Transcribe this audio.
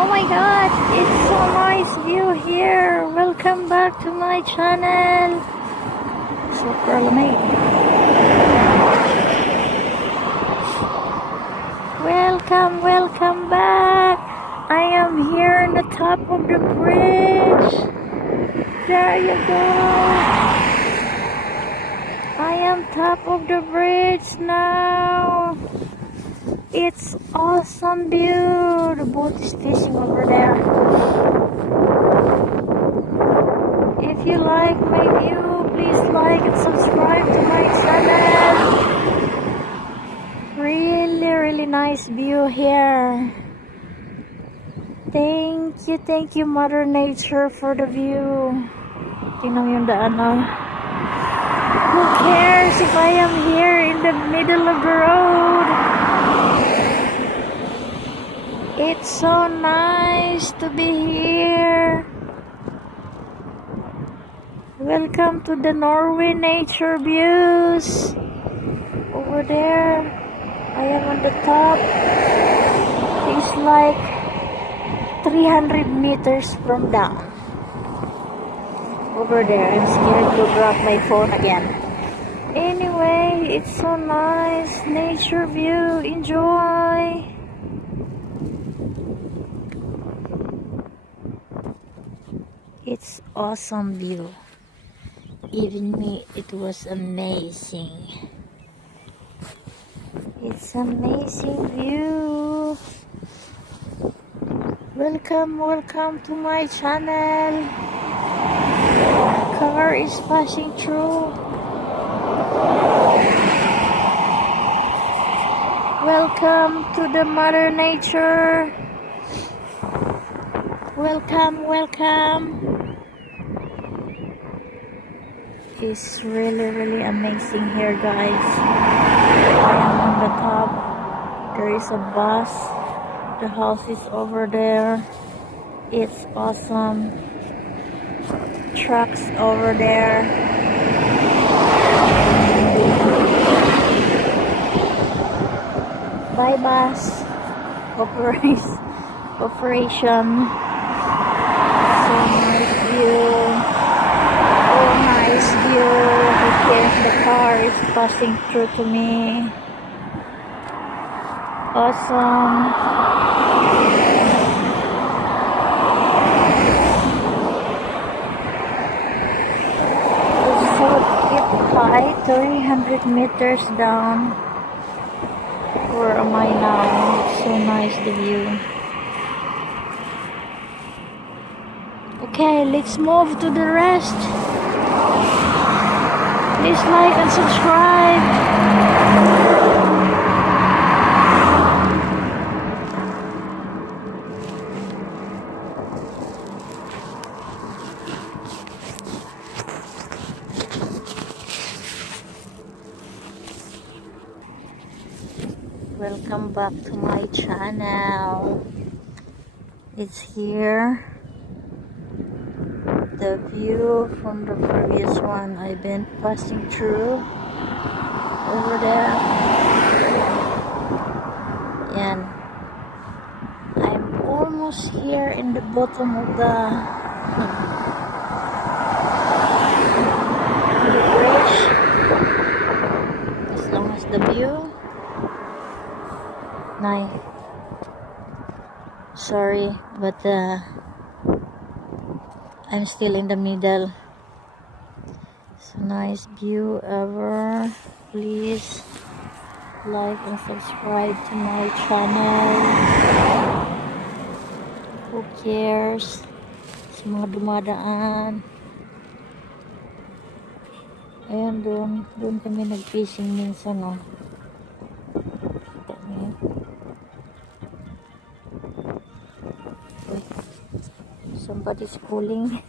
Oh my god, it's so nice view here. Welcome back to my channel. Super lamig. Welcome back. I am here on the top of the bridge. There you go. I am top of the bridge now. It's awesome view. The boat is fishing over there. If you like my view, please like and subscribe to my channel. Really nice view here. Thank you Mother Nature for the view. Tingnan mo yung daan, no? Who cares if I am here in the middle of the road? It's so nice to be here. Welcome to the Norway nature views. Over there, I am on the top. It's like 300 meters from down. Over there, I'm scared to drop my phone again. Anyway, it's so nice. Nature view. Enjoy. It's awesome view. Even me, it was amazing. It's amazing view. Welcome to my channel. Car is passing through. Welcome to the Mother Nature. Welcome. It's really amazing here, guys. I am on the top. There is a bus. The house is over there. It's awesome. Trucks over there. Bye bus. Operation. So nice view. Oh, nice view. Because the car is passing through to me. Awesome. High, 300 meters down. Where am I now? It's so nice, the view. Okay, let's move to the rest. Please like and subscribe. Welcome back to my channel. It's here. The view from the previous one I've been passing through over there. And I'm almost here in the bottom of the bridge. As long as the view. Sorry, but I'm still in the middle. It's a nice view ever. Please like and subscribe to my channel. Who cares? Sa mga dumadaan. Ayan, doon kami nag-fishing minsan, no. Somebody's calling.